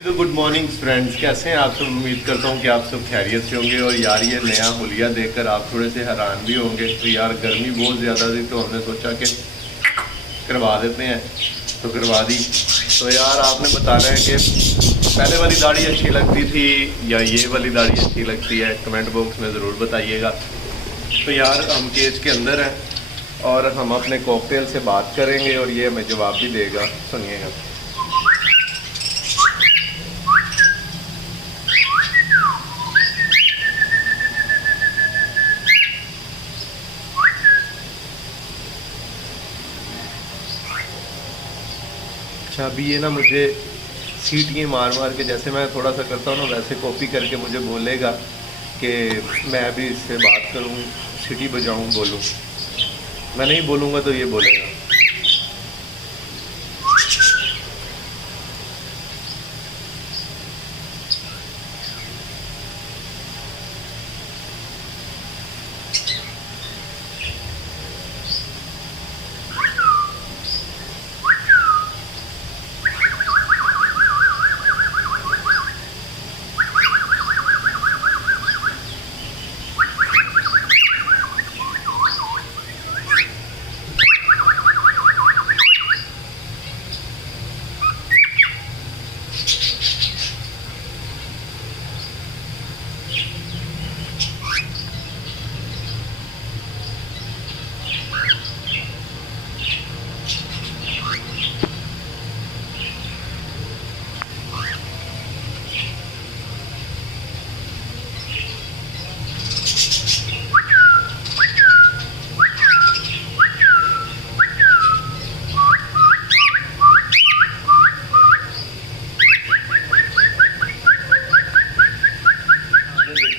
तो good morning friends, कैसे हैं आप सब। उम्मीद करता हूं कि आप सब खैरियत से होंगे। और यार ये नया हुलिया देखकर आप थोड़े से हैरान भी होंगे। तो यार गर्मी बहुत ज़्यादा थी तो हमने सोचा कि करवा देते हैं, तो करवा दी। तो यार आपने बताना है कि पहले वाली दाढ़ी अच्छी लगती थी या ये वाली दाढ़ी अच्छी लगती है, कमेंट बॉक्स में ज़रूर बताइएगा। तो यार हम केज के अंदर हैं और हम अपने कॉकटेल से बात करेंगे और ये हमें जवाब भी देगा, सुनिएगा। अच्छा, अभी ये ना मुझे सीटियाँ मार मार के, जैसे मैं थोड़ा सा करता हूँ ना वैसे कॉपी करके मुझे बोलेगा कि मैं भी इससे बात करूँ, सीटी बजाऊँ, बोलूँ। मैं नहीं बोलूँगा तो ये बोलेगा।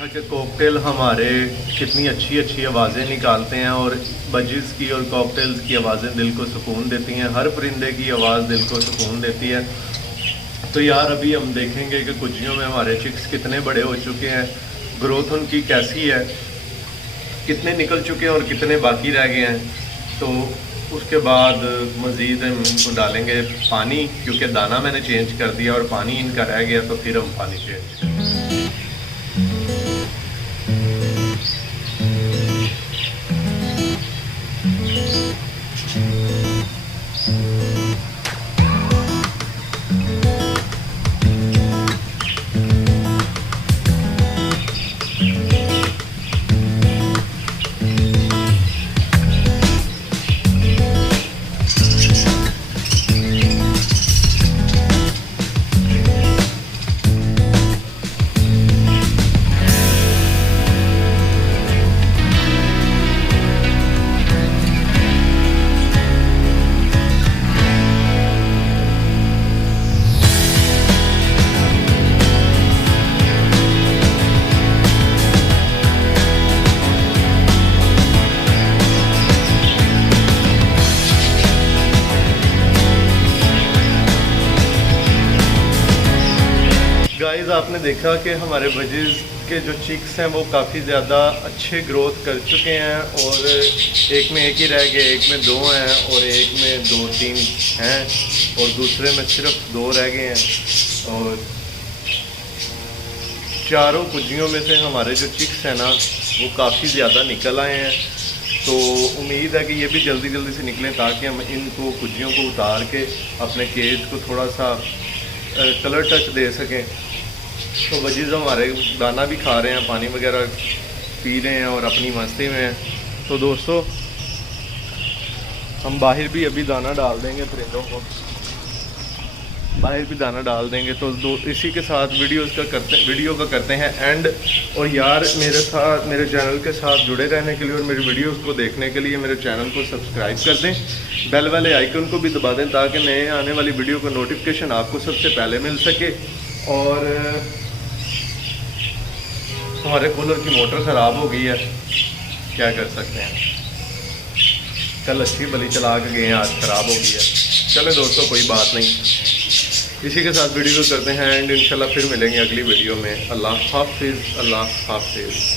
कि कॉकटेल हमारे कितनी अच्छी अच्छी आवाज़ें निकालते हैं और बजिस की और कॉकटेल्स की आवाज़ें दिल को सुकून देती हैं। हर परिंदे की आवाज़ दिल को सुकून देती है। तो यार अभी हम देखेंगे कि कुजियों में हमारे चिक्स कितने बड़े हो चुके हैं, ग्रोथ उनकी कैसी है, कितने निकल चुके हैं और कितने बाकी रह गए हैं। तो उसके बाद मज़ीद हम इनको डालेंगे पानी, क्योंकि दाना मैंने चेंज कर दिया और पानी इनका रह गया, तो फिर हम पानी चेंज करेंगे। गाइस आपने देखा कि हमारे बजिज के जो चिक्स हैं वो काफ़ी ज़्यादा अच्छे ग्रोथ कर चुके हैं और एक में एक ही रह गए, एक में दो हैं और एक में दो तीन हैं और दूसरे में सिर्फ दो रह गए हैं। और चारों कुजियों में से हमारे जो चिक्स हैं ना वो काफ़ी ज़्यादा निकल आए हैं। तो उम्मीद है कि ये भी जल्दी जल्दी से निकलें ताकि हम इनको कुजियों को उतार के अपने केज को थोड़ा सा कलर टच दे सकें। तो बजीज़ हमारे दाना भी खा रहे हैं, पानी वगैरह पी रहे हैं और अपनी मस्ती में हैं। तो दोस्तों हम बाहर भी अभी दाना डाल देंगे, परिंदों को बाहर भी दाना डाल देंगे। तो इसी के साथ वीडियो का करते हैं एंड। और यार मेरे साथ, मेरे चैनल के साथ जुड़े रहने के लिए और मेरी वीडियोस को देखने के लिए मेरे चैनल को सब्सक्राइब कर दें, बेल वाले आइकन को भी दबा दें ताकि नए आने वाली वीडियो का नोटिफिकेशन आपको सबसे पहले मिल सके। और हमारे कूलर की मोटर ख़राब हो गई है, क्या कर सकते हैं। कल अच्छी भली चला के गए हैं, आज ख़राब हो गई है। चले दोस्तों कोई बात नहीं, इसी के साथ वीडियो करते हैं एंड इंशाल्लाह फिर मिलेंगे अगली वीडियो में। अल्लाह हाफिज़, अल्लाह हाफिज़।